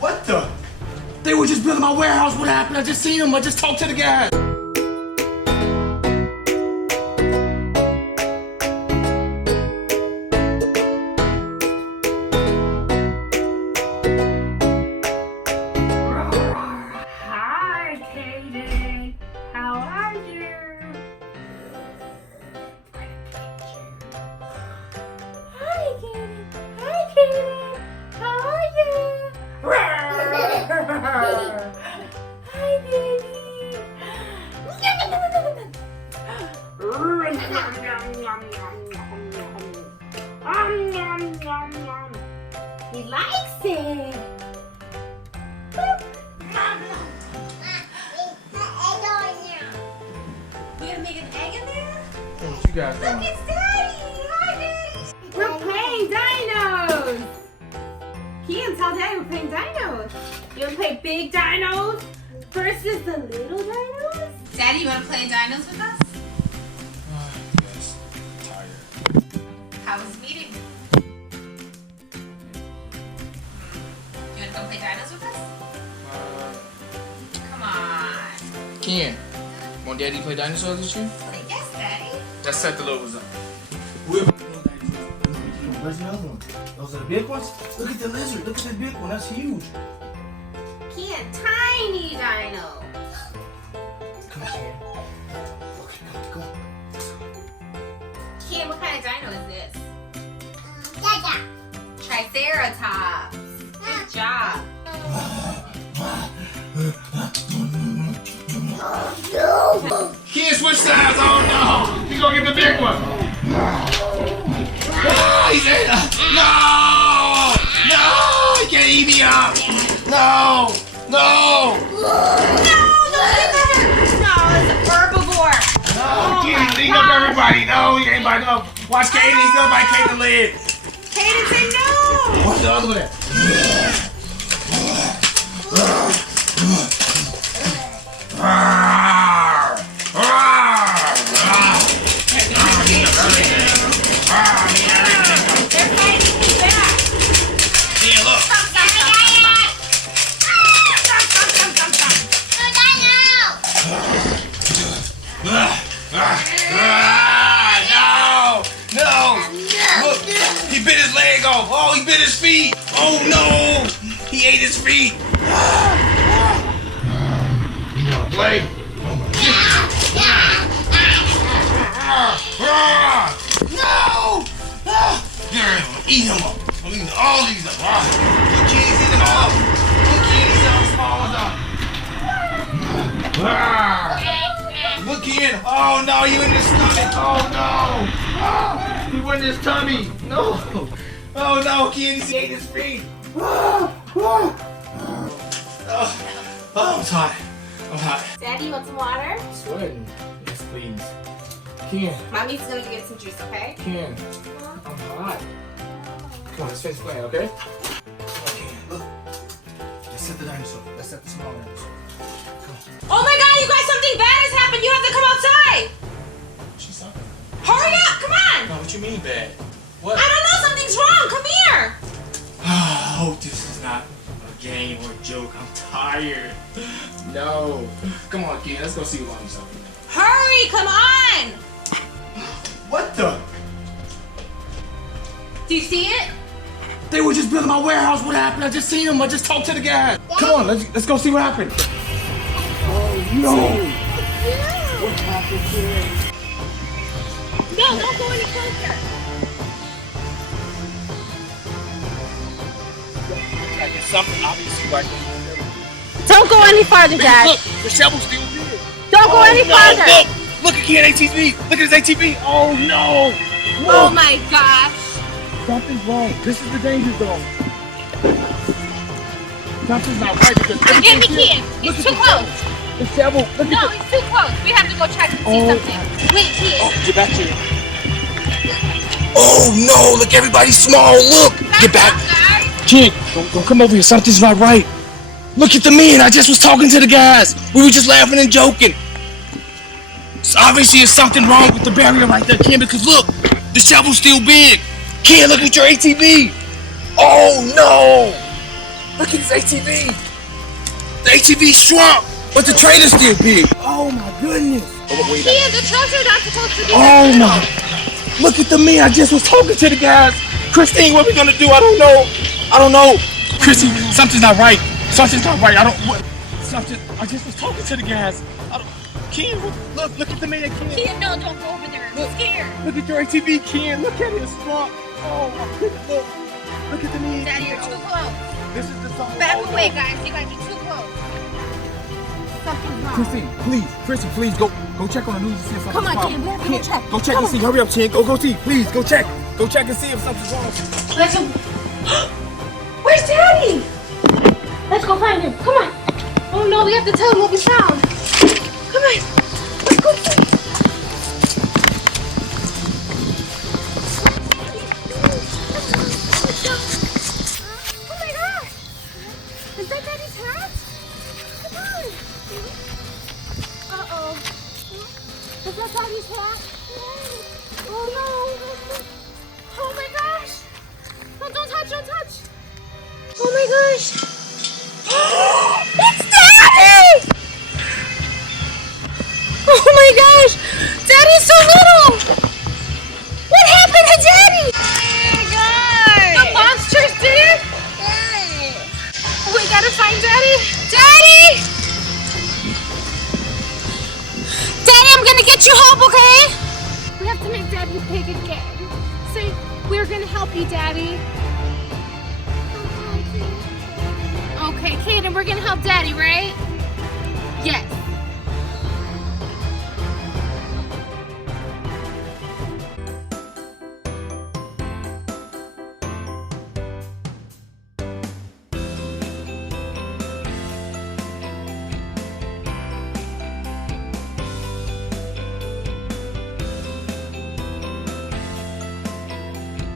What the? They were just building my warehouse. What happened? I just seen them. I just talked to the guy. Hi, Kaiden. How are you? Hi, Kaiden. Hi, Kaiden. How are you? Hi, baby. He likes it. We're gonna make an egg in there? What you guys Look, doing? it's Daddy! Hi, Daddy! We're playing dinos! Kian, tell Daddy we're playing dinos. You wanna play big dinos versus the little dinos? Daddy, you want to play dinos with us? Yes. Tired. How was the meeting? You want to go play dinos with us? Come on. Kian, want Daddy play dinosaurs with you? Say yes, Daddy. Let's set the logos up. We're playing dinosaurs. Where's the other one? Those are the big ones? Look at the lizard. Look at the big one. That's huge. Kian, tiny dino. Come on, Kian. Okay, go. Kian, what kind of dino is this? Triceratops. Good job. Kian, switch sides. Oh no! He's gonna get the big one. Oh, he's in. No! No! He can't eat me up. No! No! No, it's a herbivore. No! Kian, he's up everybody. No, he ain't bite no. Watch Kaiden. He's gonna bite Kaiden the lid. Kaiden, say no. Watch the other one. They're fighting you back. Yeah, look. No! Look, he bit his leg off. Oh, he bit his feet. Oh no! He ate his feet. You wanna play? No! Eat him up. I'm eating all these up. Look, he's eating all up. Look, he's all small enough. Look in. Oh no, you in his stomach. Oh no. He went in his tummy. No. Oh no, Kian, he ate his feet. Oh, I'm hot. I'm hot. Daddy, you want some water? Sweating. Yes, please. Kian. Mommy's gonna get some juice, okay? Kian. I'm hot. Come on, let's finish playing, okay? Okay, look. Let's set the dinosaur. Let's set the small dinosaur. Come on. Oh my God, you guys, something bad has happened. You have to come outside. She's talking. Hurry up, come on. No, what you mean bad? What? I don't know, something's wrong. Come here. I hope this is not a game or a joke. I'm tired. No. Come on, Kian. Let's go see what Mommy's talking about. Hurry, come on. What the? Do you see it? They were just building my warehouse. What happened? I just seen them. I just talked to the guy. Come on, let's go see what happened. Oh no! What happened here? No, don't go any closer. Like it's something obviously right there. Don't go any farther, Dad. Look, the shovel's still there. Don't go any farther. Look at Kian ATV. Look at his ATV. Oh no! Oh my gosh. Something's wrong. This is the danger zone. Something's not right because Give me everything's here. Kian. Look He's at too the close. The shovel. Look No, at the... he's too close. We have to go check and see something. Wait, Kian. Oh, get back here. Oh no! Look, everybody's small. Look. Get back. Kid, don't come over here. Something's not right. Look at the men. I just was talking to the guys. We were just laughing and joking. So obviously, there's something wrong with the barrier right there, Ken, because look, the shovel's still big. Ken, look at your ATV. Oh, no. Look at his ATV. The ATV shrunk, but the trailer's still big. Oh my goodness. Oh, wait, Kian, the trucks are not supposed to be oh my. Look at the man. I just was talking to the guys. Christine, what are we gonna do? I don't know. Christine, something's not right. Something's not right. I just was talking to the guys. Kian, look at the man, Kian. Kian, no, don't go over there. I'm scared. Look at your ATV, Kian. Look at it, it's shrunk. Oh my goodness, look at the man. Daddy, you're too close. This is the song. Back away, guys. You guys are too close. Something's wrong. Christine, please go check on the news and see if something's Come on, wrong. Kian, we have to go check. Go check and see. Hurry up, Chin. Go see. Please, go check. Go check and see if something's wrong. Let's go. Where's Daddy? Let's go find him. Come on. Oh no, we have to tell him what we found. Come on. Let's go find him. Oh my gosh. Is that Daddy's hat? Come on. Uh-oh. Is that Daddy's hat? Oh no. Oh my gosh. No, don't touch. Oh my gosh. It's Daddy! Oh my gosh. Daddy's so little. What happened to Daddy? Oh my god. The monsters did it? We gotta find Daddy. Daddy! Daddy, I'm gonna get you home, okay? We have to make Daddy big again. Say, we're gonna help you, Daddy. Okay, Kaiden, we're gonna help Daddy, right? Yes.